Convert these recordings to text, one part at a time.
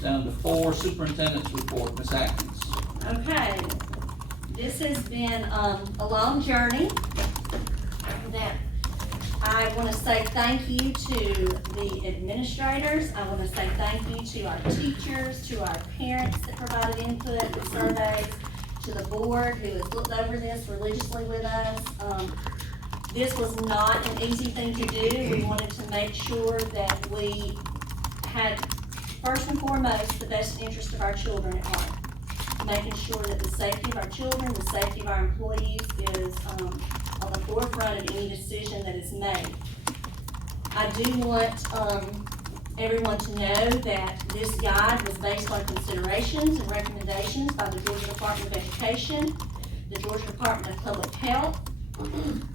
down to 4, Superintendent's report, Ms. Atkins. Okay, this has been a long journey that I want to say thank you to the administrators. I want to say thank you to our teachers, to our parents that provided input with surveys, to the board who has looked over this religiously with us. This was not an easy thing to do. We wanted to make sure that we had, first and foremost, the best interest of our children at heart. Making sure that the safety of our children, the safety of our employees is on the forefront of any decision that is made. I do want everyone to know that this guide was based on considerations and recommendations by the Georgia Department of Education, the Georgia Department of Public Health,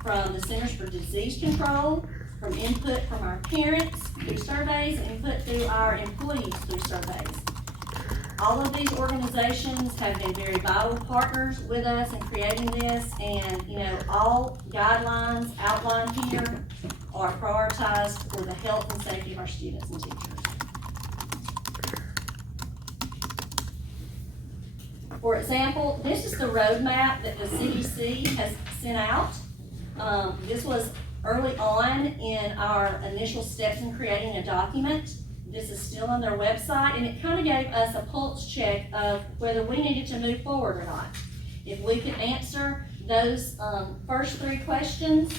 from the Centers for Disease Control, from input from our parents through surveys, and input through our employees through surveys. All of these organizations have been very vital partners with us in creating this, and all guidelines outlined here are prioritized for the health and safety of our students and teachers. For example, this is the roadmap that the CDC has sent out. This was early on in our initial steps in creating a document. This is still on their website, and it kind of gave us a pulse check of whether we needed to move forward or not. If we could answer those first 3 questions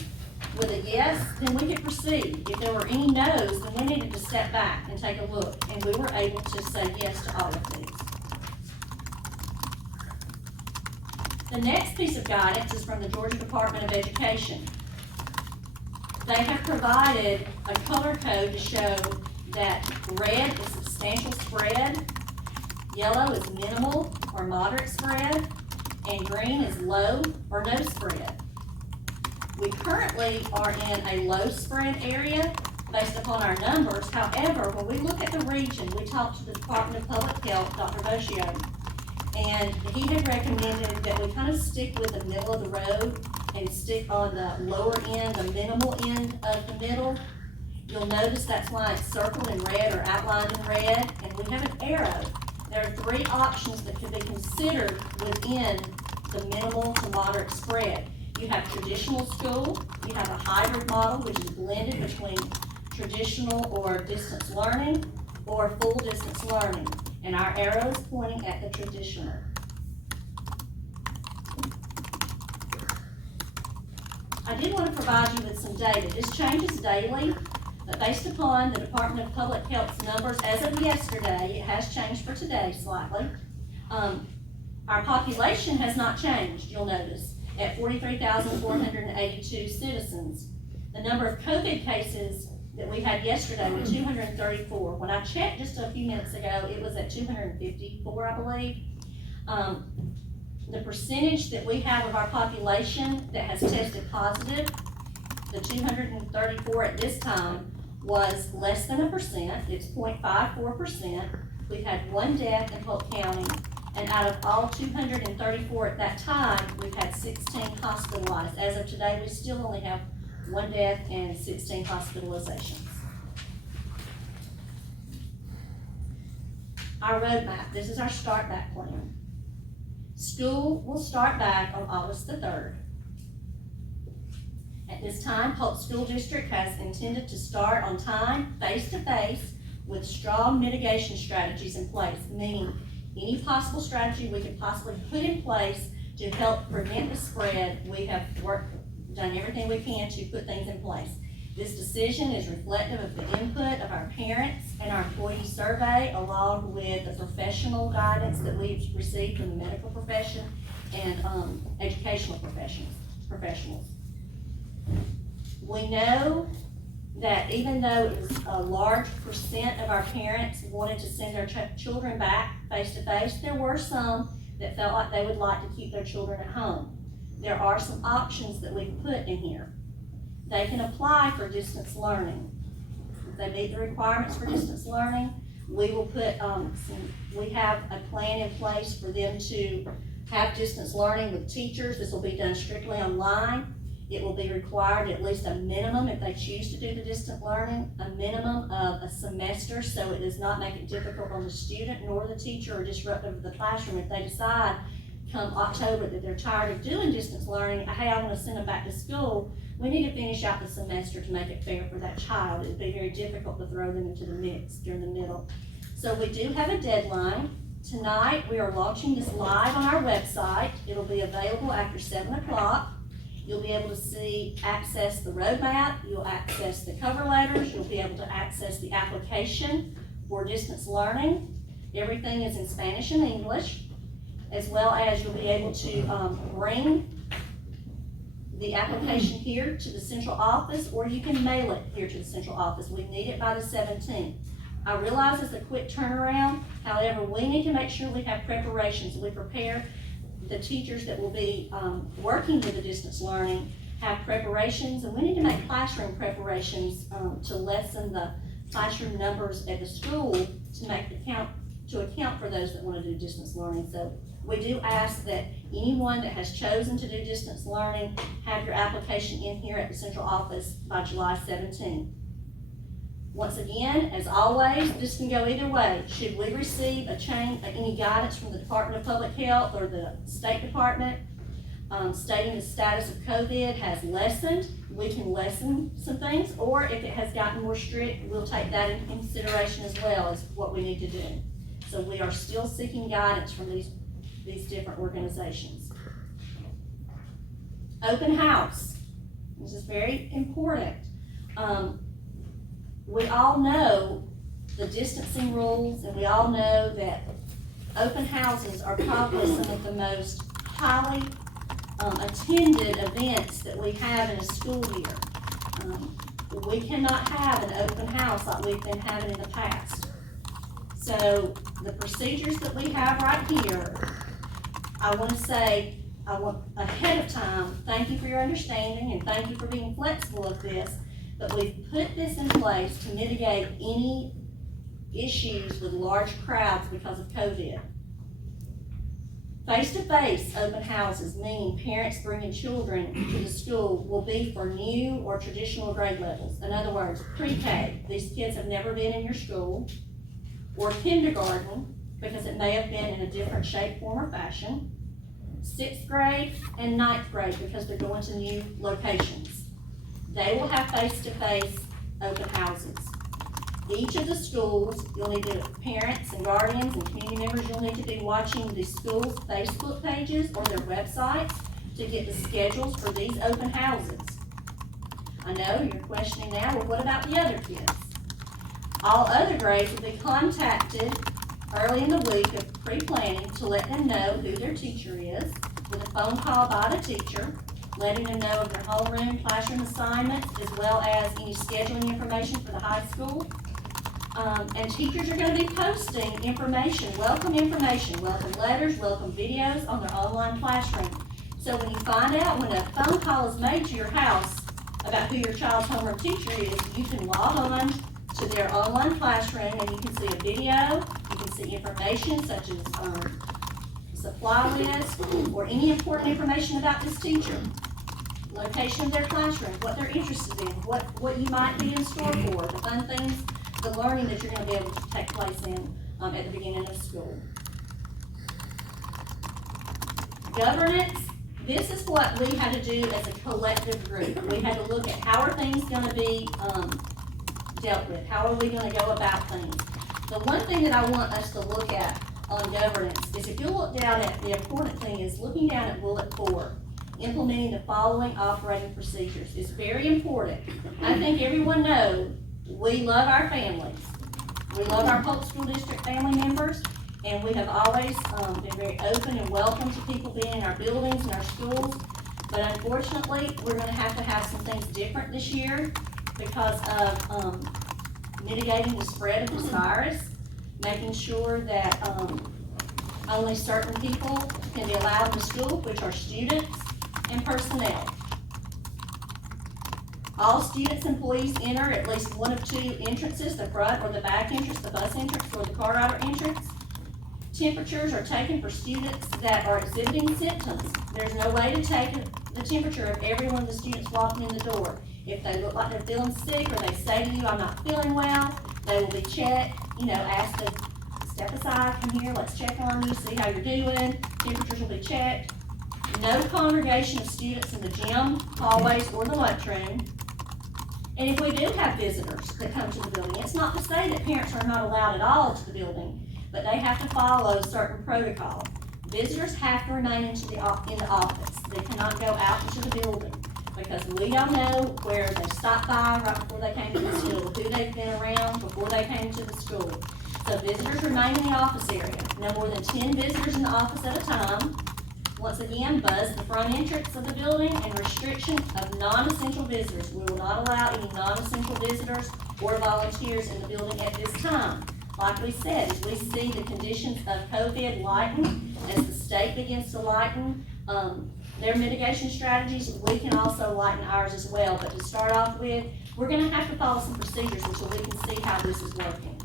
with a yes, then we could proceed. If there were any no's, then we needed to step back and take a look, and we were able to say yes to all of these. The next piece of guidance is from the Georgia Department of Education. They have provided a color code to show that red is substantial spread, yellow is minimal or moderate spread, and green is low or no spread. We currently are in a low spread area based upon our numbers. However, when we look at the region, we talked to the Department of Public Health, Dr. Boschio, and he had recommended that we kind of stick with the middle of the road and stick on the lower end, the minimal end of the middle. You'll notice that's why it's circled in red or outlined in red, and we have an arrow. There are 3 options that can be considered within the minimal to moderate spread. You have traditional school, you have a hybrid model, which is blended between traditional or distance learning or full distance learning, and our arrow is pointing at the traditional. I did want to provide you with some data. This changes daily, but based upon the Department of Public Health's numbers as of yesterday, it has changed for today slightly. Our population has not changed, you'll notice, at 43,482 citizens. The number of COVID cases that we had yesterday was 234. When I checked just a few minutes ago, it was at 254, I believe. The percentage that we have of our population that has tested positive, the 234 at this time, was less than 1%. It's 0.54%. We've had 1 death in Polk County, and out of all 234 at that time, we've had 16 hospitalized. As of today, we still only have 1 death and 16 hospitalizations. Our roadmap, this is our start back plan. School will start back on August the 3rd. At this time, Polk School District has intended to start on time, face-to-face, with strong mitigation strategies in place, meaning any possible strategy we could possibly put in place to help prevent the spread. We have done everything we can to put things in place. This decision is reflective of the input of our parents and our employee survey, along with the professional guidance that we've received from the medical profession and educational professionals. We know that even though it was a large percent of our parents wanted to send their children back face-to-face, there were some that felt like they would like to keep their children at home. There are some options that we've put in here. They can apply for distance learning. If they meet the requirements for distance learning, we will put we have a plan in place for them to have distance learning with teachers. This will be done strictly online. It will be required at least a minimum, if they choose to do the distant learning, a minimum of a semester, so it does not make it difficult on the student nor the teacher or disruptive of the classroom if they decide come October that they're tired of doing distance learning, hey, I wanna send them back to school. We need to finish out the semester to make it fair for that child. It'd be very difficult to throw them into the mix during the middle. So we do have a deadline. Tonight, we are launching this live on our website. It'll be available after 7 o'clock. You'll be able to access the roadmap, you'll access the cover letters, you'll be able to access the application for distance learning. Everything is in Spanish and English, as well as you'll be able to bring the application here to the central office, or you can mail it here to the central office. We need it by the 17th. I realize it's a quick turnaround, however, we need to make sure we have preparations. We prepare the teachers that will be working with the distance learning, have preparations, and we need to make classroom preparations to lessen the classroom numbers at the school to account for those that want to do distance learning. So we do ask that anyone that has chosen to do distance learning have your application in here at the central office by July 17th. Once again, as always, this can go either way. Should we receive any guidance from the Department of Public Health or the State Department stating the status of COVID has lessened, we can lessen some things, or if it has gotten more strict, we'll take that into consideration as well as what we need to do. So we are still seeking guidance from these different organizations. Open house. This is very important. We all know the distancing rules, and we all know that open houses are probably some of the most highly attended events that we have in a school year. We cannot have an open house like we've been having in the past. So the procedures that we have right here, I want ahead of time, thank you for your understanding and thank you for being flexible of this, but we've put this in place to mitigate any issues with large crowds because of COVID. Face-to-face open houses, meaning parents bringing children to the school, will be for new or traditional grade levels. In other words, pre-K, these kids have never been in your school, or kindergarten, because it may have been in a different shape, form, or fashion. 6th grade and 9th grade, because they're going to new locations. They will have face-to-face open houses. Each of the schools, you'll need to, parents and guardians and community members, you'll need to be watching the school's Facebook pages or their websites to get the schedules for these open houses. I know you're questioning now, well, what about the other kids? All other grades will be contacted early in the week of pre-planning to let them know who their teacher is, with a phone call by the teacher, letting them know of their homeroom, classroom assignments, as well as any scheduling information for the high school. And teachers are going to be posting information, welcome letters, welcome videos on their online classroom. So when you find out when a phone call is made to your house about who your child's homeroom teacher is, you can log on to their online classroom and you can see a video, you can see information such as supply list or any important information about this teacher, location of their classroom, what they're interested in, what you might be in store for, the fun things, the learning that you're going to be able to take place in at the beginning of school. Governance, this is what we had to do as a collective group. We had to look at how are things going to be dealt with, how are we going to go about things. The one thing that I want us to look at on governance is if you look down at, the important thing is looking down at bullet 4, implementing the following operating procedures. It's very important. I think everyone knows we love our families. We love our Polk School District family members, and we have always been very open and welcome to people being in our buildings and our schools. But unfortunately, we're going to have some things different this year because of mitigating the spread of this virus, making sure that only certain people can be allowed in the school, which are students and personnel. All students and employees enter at least one of 2 entrances, the front or the back entrance, the bus entrance or the car rider entrance. Temperatures are taken for students that are exhibiting symptoms. There's no way to take the temperature of every one of the students walking in the door. If they look like they're feeling sick, or they say to you, I'm not feeling well, they will be checked, asked to step aside, come here, let's check on you, see how you're doing. Temperatures will be checked. No congregation of students in the gym, hallways, or the lunchroom. And if we do have visitors that come to the building, it's not to say that parents are not allowed at all to the building, but they have to follow certain protocol. Visitors have to remain in the office. They cannot go out into the building, because we don't know where they stopped by right before they came to the school, who they've been around before they came to the school. So visitors remain in the office area. No more than 10 visitors in the office at a time. Once again, buzz the front entrance of the building, and restriction of non-essential visitors. We will not allow any non-essential visitors or volunteers in the building at this time. Like we said, as we see the conditions of COVID lighten, as the state begins to lighten their mitigation strategies, we can also lighten ours as well. But to start off with, we're going to have to follow some procedures until we can see how this is working.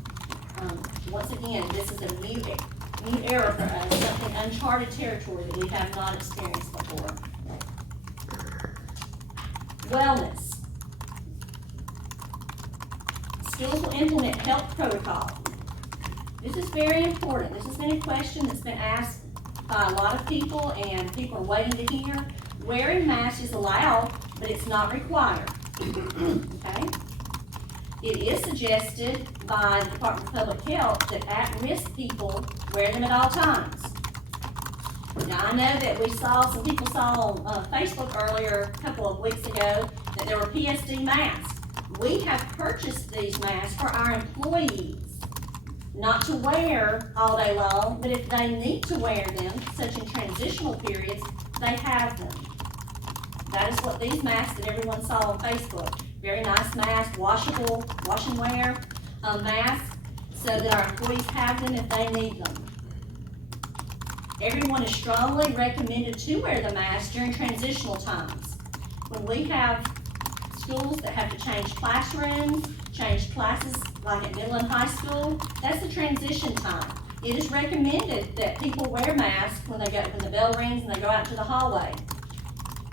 Once again, this is a new era for us, something uncharted territory that we have not experienced before. Wellness. Schools will implement health protocol. This is very important. This has been a question that's been asked by a lot of people, and people are waiting to hear. Wearing masks is allowed, but it's not required. Okay? It is suggested by the Department of Public Health that at-risk people wear them at all times. Now, I know that some people saw on Facebook earlier, a couple of weeks ago, that there were PSD masks. We have purchased these masks for our employees, not to wear all day long, but if they need to wear them, such in transitional periods, they have them. That is what these masks that everyone saw on Facebook. Very nice mask, washable, wash and wear masks, so that our employees have them if they need them. Everyone is strongly recommended to wear the mask during transitional times. When we have schools that have to change classrooms, change classes like at middle and high school, that's the transition time. It is recommended that people wear masks when the bell rings and they go out to the hallway.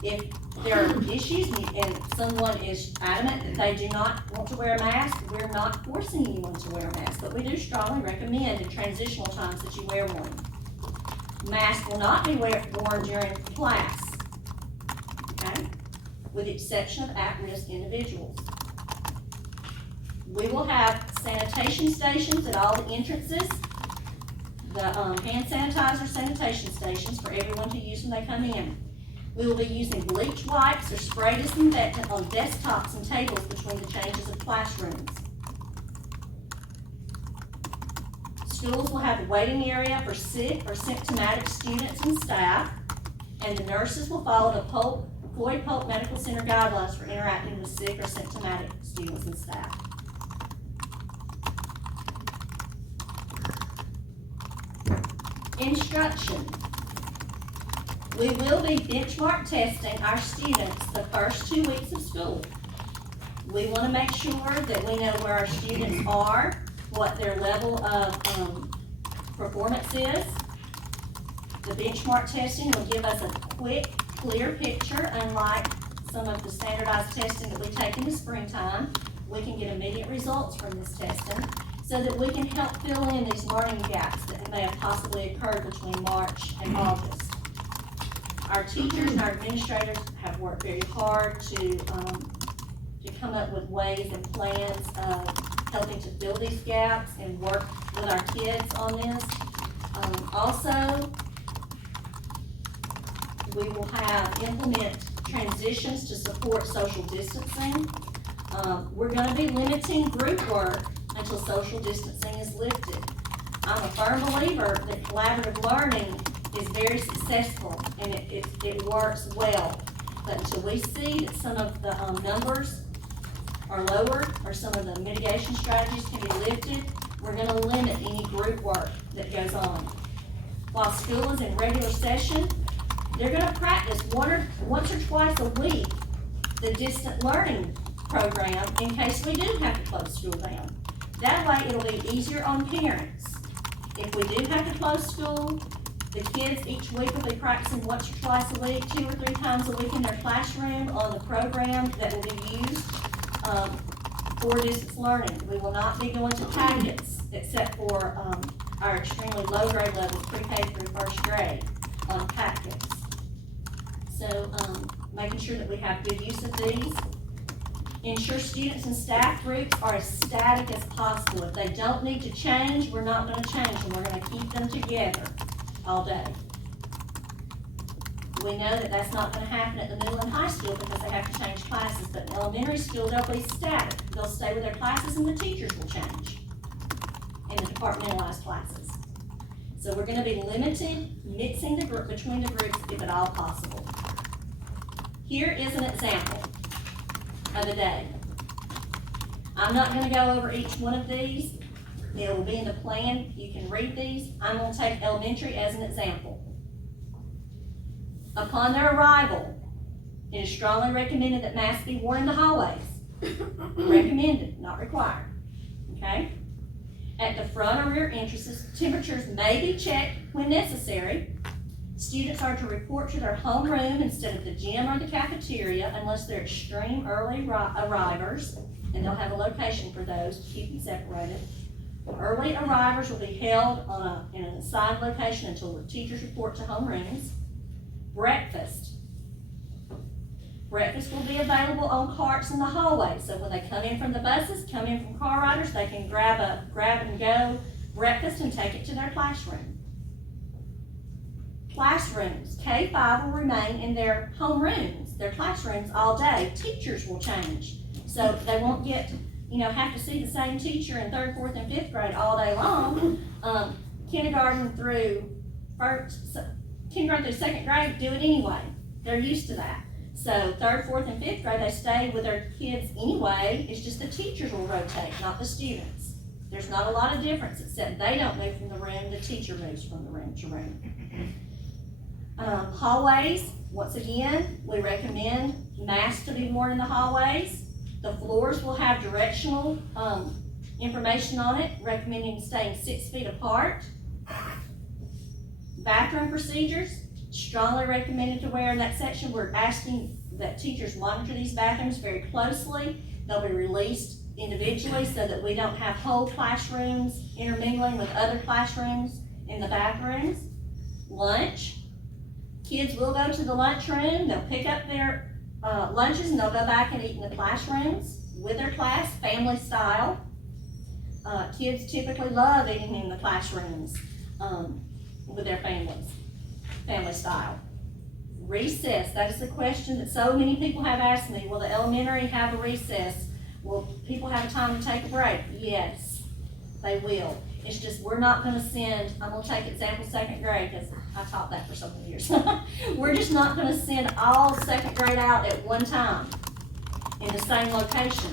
If there are issues and someone is adamant that they do not want to wear a mask, we're not forcing anyone to wear a mask, but we do strongly recommend in transitional times that you wear one. Masks will not be worn during class, okay, with the exception of at-risk individuals. We will have sanitation stations at all the entrances, the hand sanitizer sanitation stations for everyone to use when they come in. We will be using bleach wipes or spray disinfectant on desktops and tables between the changes of classrooms. Schools will have a waiting area for sick or symptomatic students and staff, and the nurses will follow the Floyd Polk Medical Center guidelines for interacting with sick or symptomatic students and staff. Instruction. We will be benchmark testing our students the first 2 weeks of school. We want to make sure that we know where our students are, what their level of performance is. The benchmark testing will give us a quick, clear picture, unlike some of the standardized testing that we take in the springtime. We can get immediate results from this testing so that we can help fill in these learning gaps that may have possibly occurred between March and August. Our teachers and our administrators have worked very hard to come up with ways and plans of helping to fill these gaps and work with our kids on this. Also, we will implement transitions to support social distancing. We're going to be limiting group work until social distancing is lifted. I'm a firm believer that collaborative learning is very successful and it works well. But until we see that some of the numbers are lowered or some of the mitigation strategies can be lifted, we're going to limit any group work that goes on. While school is in regular session, they're going to practice once or twice a week the distant learning program in case we do have to close school down. That way it'll be easier on parents. If we do have to close school, The kids each week will be practicing once or twice a week, 2 or 3 times a week in their classroom on the program that will be used for distance learning. We will not be going to packets except for our extremely low grade levels, pre-K through first grade on packets. So making sure that we have good use of these. Ensure students and staff groups are as static as possible. If they don't need to change, we're not going to change them. We're going to keep them together all day. We know that that's not going to happen at the middle and high school because they have to change classes, but in elementary school, they'll be static. They'll stay with their classes and the teachers will change in the departmentalized classes. So we're going to be limiting mixing the group between the groups if at all possible. Here is an example of a day. I'm not going to go over each one of these. It will be in the plan. You can read these. I'm going to take elementary as an example. Upon their arrival, it is strongly recommended that masks be worn in the hallways. Recommended, not required. Okay? At the front or rear entrances, temperatures may be checked when necessary. Students are to report to their home room instead of the gym or the cafeteria unless they're extreme early arrivers, and they'll have a location for those to keep them separated. Early arrivers will be held in an assigned location until the teachers report to home rooms. Breakfast. Breakfast will be available on carts in the hallway, so when they come in from the buses, come in from car riders, they can grab and go breakfast and take it to their classroom. Classrooms, K-5 will remain in their home rooms, their classrooms all day. Teachers will change, so they won't get, have to see the same teacher in 3rd, 4th, and 5th grade all day long. Kindergarten through 2nd grade do it anyway. They're used to that. So 3rd, 4th, and 5th grade, they stay with their kids anyway. It's just the teachers will rotate, not the students. There's not a lot of difference except they don't move from the room, the teacher moves from the room to room. Hallways, once again, we recommend masks to be worn in the hallways. The floors will have directional information on it, recommending staying 6 feet apart. Bathroom procedures, strongly recommended to wear in that section. We're asking that teachers monitor these bathrooms very closely. They'll be released individually so that we don't have whole classrooms intermingling with other classrooms in the bathrooms. Lunch. Kids will go to the lunchroom, they'll pick up their lunches and they'll go back and eat in the classrooms with their class, family style. Kids typically love eating in the classrooms with their families, family style. Recess, that is the question that so many people have asked me. Will the elementary have a recess? Will people have time to take a break? Yes, they will. It's just we're not going to send, I'm going to take example 2nd grade because I taught that for several years. We're just not going to send all 2nd grade out at one time in the same location.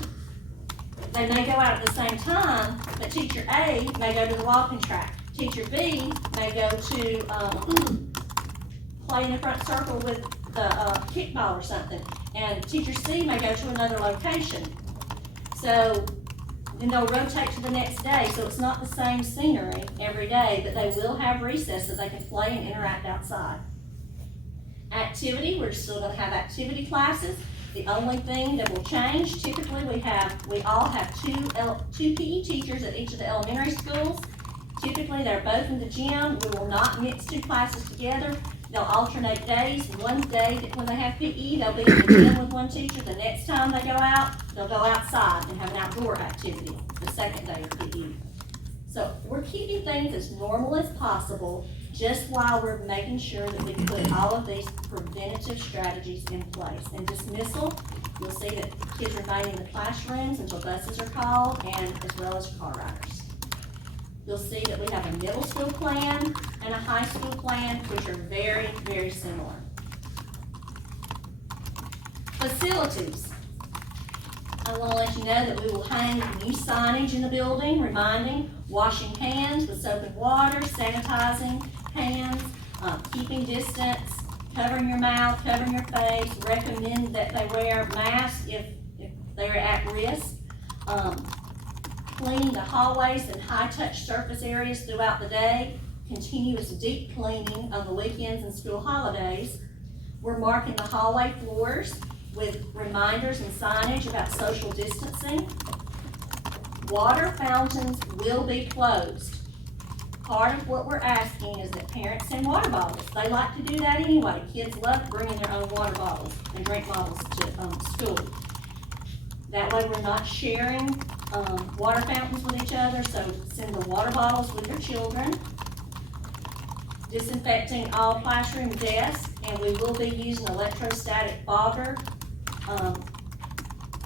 They may go out at the same time, but teacher A may go to the walking track. Teacher B may go to play in the front circle with the kickball or something. And teacher C may go to another location. So then they'll rotate to the next day, so it's not the same scenery every day, but they will have recess so they can play and interact outside. Activity, we're still going to have activity classes. The only thing that will change, typically we all have two PE teachers at each of the elementary schools. Typically they're both in the gym. We will not mix 2 classes together. They'll alternate days. One day that when they have PE, they'll be in the gym with one teacher. The next time they go out, they'll go outside and have an outdoor activity the 2nd day of PE. So we're keeping things as normal as possible just while we're making sure that we put all of these preventative strategies in place. And dismissal, you'll see that kids remain in the classrooms until buses are called, and as well as car riders. You'll see that we have a middle school plan and a high school plan, which are very, very similar. Facilities. I want to let you know that we will hang new signage in the building reminding washing hands with soap and water, sanitizing hands, keeping distance, covering your mouth, covering your face, recommend that they wear masks if they're at risk. Cleaning the hallways and high-touch surface areas throughout the day. continuous deep cleaning on the weekends and school holidays. We're marking the hallway floors with reminders and signage about social distancing. Water fountains will be closed. Part of what we're asking is that parents send water bottles. They like to do that anyway. Kids love bringing their own water bottles and drink bottles to school. That way we're not sharing water fountains with each other, so send the water bottles with your children. Disinfecting all classroom desks, and we will be using electrostatic fogger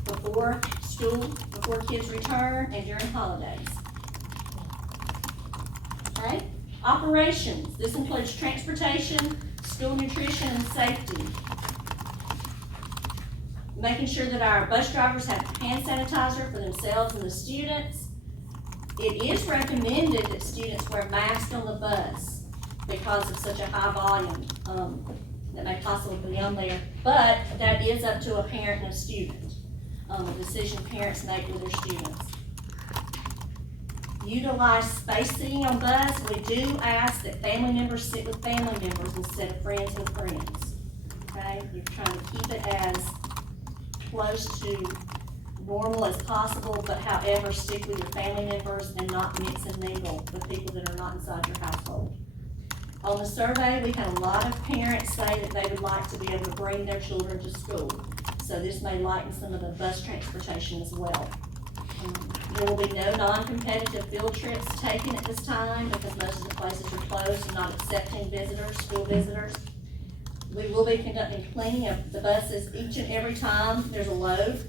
before school, before kids return, and during holidays. Okay, operations. This includes transportation, school nutrition, and safety. Making sure that our bus drivers have hand sanitizer for themselves and the students. It is recommended that students wear masks on the bus because of such a high volume that may possibly be on there, but that is up to a parent and a student, a decision parents make with their students. Utilize space seating on bus. We do ask that family members sit with family members instead of friends with friends. Okay, you're trying to keep it as close to normal as possible, but however, stick with your family members and not mix and mingle with people that are not inside your household. On the survey, we had a lot of parents say that they would like to be able to bring their children to school. So this may lighten some of the bus transportation as well. There will be no non-competitive field trips taken at this time because most of the places are closed and not accepting visitors, school visitors. We will be conducting cleaning of the buses each and every time there's a load.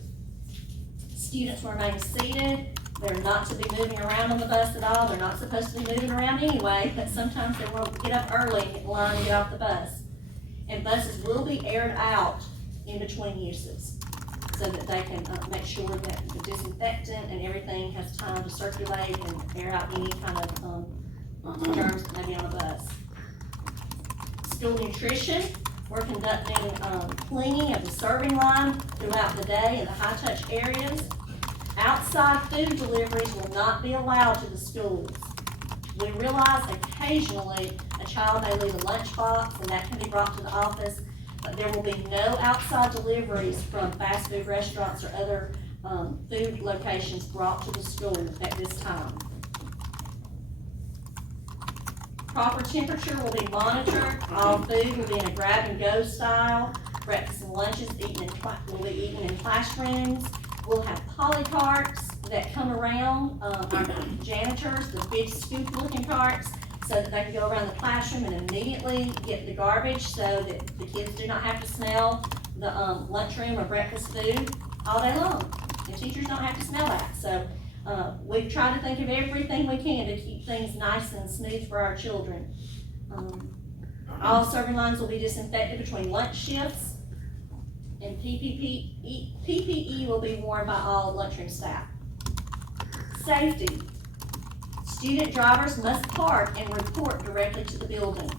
Students will remain seated. They're not to be moving around on the bus at all. They're not supposed to be moving around anyway, but sometimes they will get up early and get in line and get off the bus. And buses will be aired out in between uses so that they can make sure that the disinfectant and everything has time to circulate and air out any kind of germs that may be on the bus. School nutrition. We're conducting cleaning of the serving line throughout the day in the high-touch areas. Outside food deliveries will not be allowed to the schools. We realize occasionally a child may leave a lunchbox and that can be brought to the office, but there will be no outside deliveries from fast food restaurants or other food locations brought to the school at this time. Proper temperature will be monitored. All food will be in a grab-and-go style. Breakfast and lunches will be eaten in classrooms. We'll have poly carts that come around, our janitors, the big scoop-looking carts, so that they can go around the classroom and immediately get the garbage so that the kids do not have to smell the lunchroom or breakfast food all day long. The teachers don't have to smell that. So we've tried to think of everything we can to keep things nice and smooth for our children. All serving lines will be disinfected between lunch shifts, and PPE will be worn by all lunchroom staff. Safety. Student drivers must park and report directly to the building.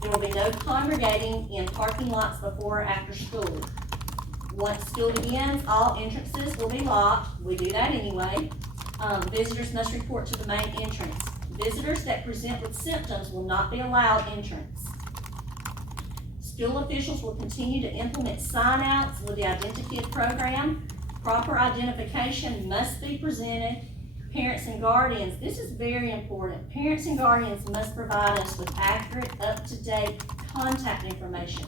There will be no congregating in parking lots before or after school. Once school begins, all entrances will be locked. We do that anyway. Visitors must report to the main entrance. Visitors that present with symptoms will not be allowed entrance. School officials will continue to implement sign-outs with the Identikid program. Proper identification must be presented. Parents and guardians, this is very important. Parents and guardians must provide us with accurate, up-to-date contact information.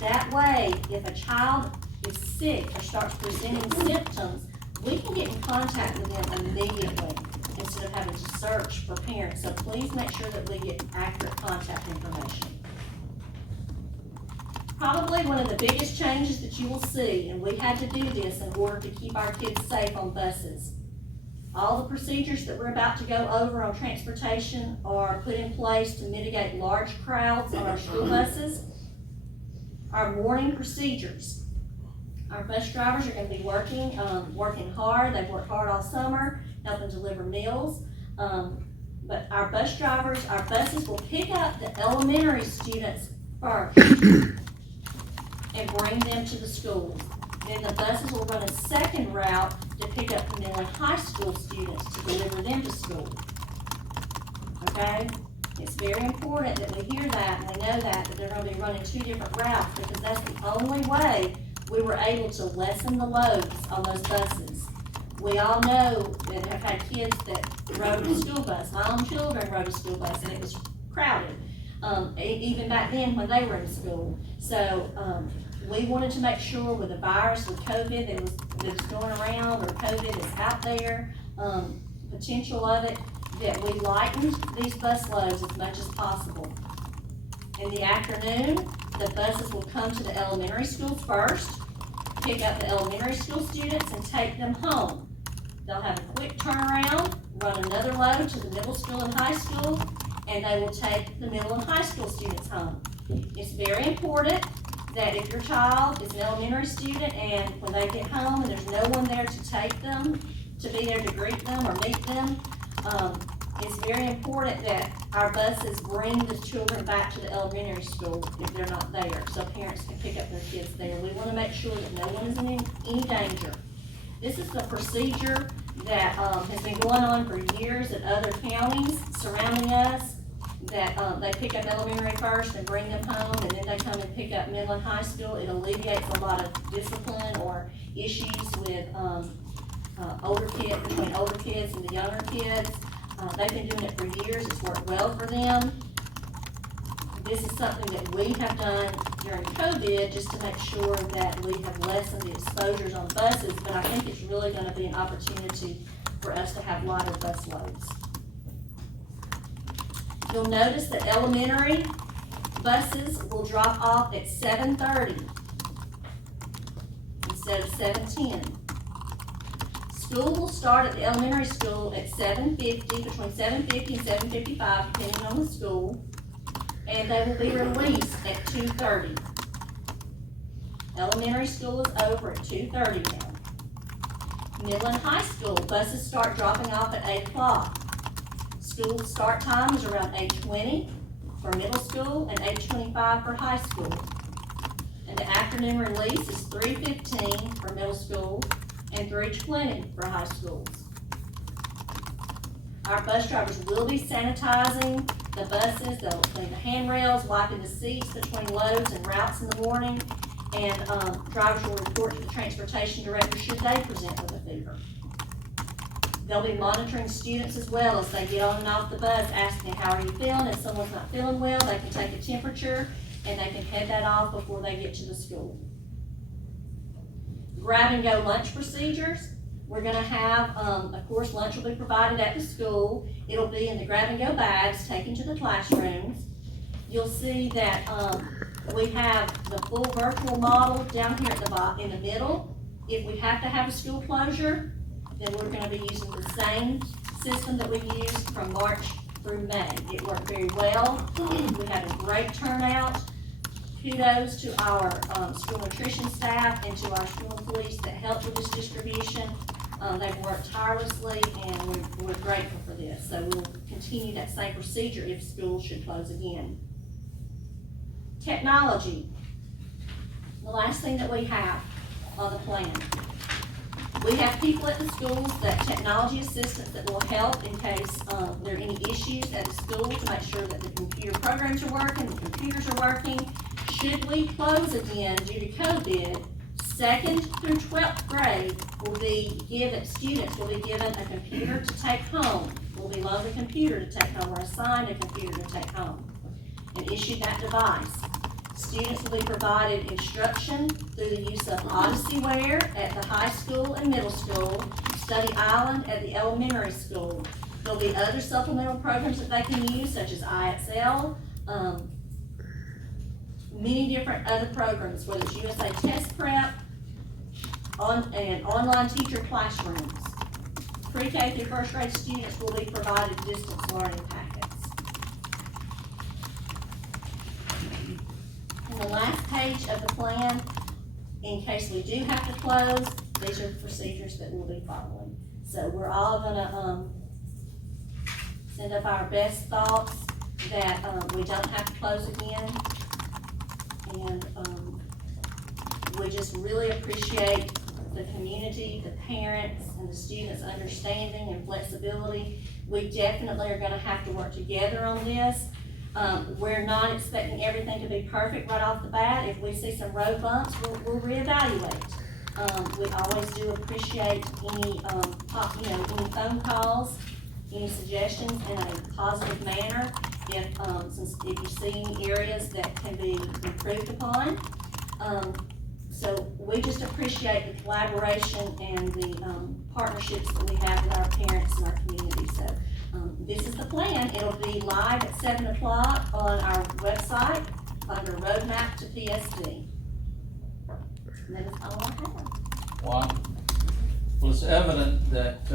That way, if a child is sick or starts presenting symptoms, we can get in contact with them immediately instead of having to search for parents. So please make sure that we get accurate contact information. Probably one of the biggest changes that you will see, and we had to do this in order to keep our kids safe on buses. All the procedures that we're about to go over on transportation are put in place to mitigate large crowds on our school buses. Our morning procedures. Our bus drivers are going to be working hard. They've worked hard all summer, helping deliver meals. But our buses will pick up the elementary students first and bring them to the schools. Then the buses will run a second route to pick up the middle and high school students to deliver them to school. Okay? It's very important that we hear that and we know that they're gonna be running two different routes, because that's the only way we were able to lessen the loads on those buses. We all know that have had kids that rode a school bus. My own children rode a school bus and it was crowded, even back then when they were in school. So, we wanted to make sure with the virus, with COVID that was going around, or COVID is out there, potential of it, that we lightened these bus loads as much as possible. In the afternoon, the buses will come to the elementary schools first, pick up the elementary school students and take them home. They'll have a quick turnaround, run another load to the middle school and high school, and they will take the middle and high school students home. It's very important that if your child is an elementary student and when they get home and there's no one there to take them, to be there to greet them or meet them, it's very important that our buses bring the children back to the elementary school if they're not there, so parents can pick up their kids there. We want to make sure that no one is in any danger. This is the procedure that has been going on for years at other counties surrounding us, that they pick up elementary first and bring them home, and then they come and pick up middle and high school. It alleviates a lot of discipline or issues with between older kids and the younger kids. They've been doing it for years. It's worked well for them. This is something that we have done during COVID just to make sure that we have lessened the exposures on buses, but I think it's really going to be an opportunity for us to have lighter bus loads. You'll notice that elementary buses will drop off at 7:30 instead of 7:10. School will start at the elementary school at 7:50, between 7:50 and 7:55, depending on the school, and they will be released at 2:30. Elementary school is over at 2:30 now. Middle and high school buses start dropping off at 8 o'clock. School start time is around 8:20 for middle school and 8:25 for high school. And the afternoon release is 3:15 for middle school and 3:20 for high schools. Our bus drivers will be sanitizing the buses. They'll clean the handrails, wiping the seats between loads and routes in the morning, and drivers will report to the transportation director should they present with a fever. They'll be monitoring students as well as they get on and off the bus, asking how are you feeling. If someone's not feeling well, they can take a temperature and they can head that off before they get to the school. Grab and go lunch procedures. We're gonna have, of course, lunch will be provided at the school. It'll be in the grab and go bags taken to the classrooms. You'll see that we have the full virtual model down here at in the middle. If we have to have a school closure, then we're gonna be using the same system that we used from March through May. It worked very well. We had a great turnout. Kudos to our school nutrition staff and to our school police that helped with this distribution. They've worked tirelessly, and we're grateful for this. So we'll continue that same procedure if school should close again. Technology. The last thing that we have on the plan. We have people at the schools, that technology assistants that will help in case there are any issues at the school to make sure that the computer programs are working, the computers are working. Should we close again due to COVID, 2nd through 12th grade will be given, students will be given a computer to take home. Will be loaned a computer to take home or assigned a computer to take home and issue that device. Students will be provided instruction through the use of Odysseyware at the high school and middle school, Study Island at the elementary school. There'll be other supplemental programs that they can use, such as IXL, many different other programs, whether it's USA Test Prep, and online teacher classrooms. Pre-K through first grade students will be provided distance learning packets. And the last page of the plan, in case we do have to close, these are the procedures that we'll be following. So we're all gonna send up our best thoughts that we don't have to close again. And we just really appreciate the community, the parents, and the students' understanding and flexibility. We definitely are gonna have to work together on this. We're not expecting everything to be perfect right off the bat. If we see some road bumps, we'll reevaluate. We always do appreciate any, any phone calls, any suggestions in a positive manner. If you see any areas that can be improved upon. So we just appreciate the collaboration and the partnerships that we have with our parents and our community. So this is the plan. It'll be live at 7 o'clock on our website under Roadmap to PSD. And that is all I have. Wow. Well, it's evident that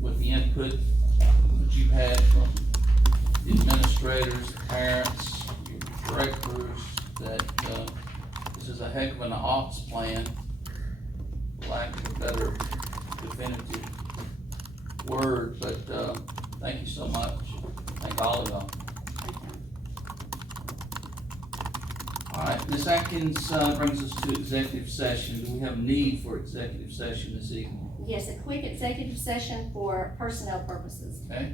with the input that you've had from the administrators, the parents, your directors, that this is a heck of an ops plan, for lack of a better definitive word, but thank you so much. Thank all of y'all. All right, Ms. Atkins brings us to executive session. Do we have a need for executive session this evening? Yes, a quick executive session for personnel purposes. Okay.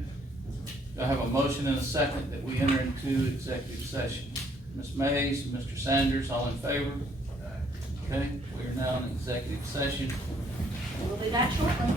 Do I have a motion and a second that we enter into executive session? Ms. Mays, Mr. Sanders, all in favor? Okay, we are now in executive session. We'll be back shortly.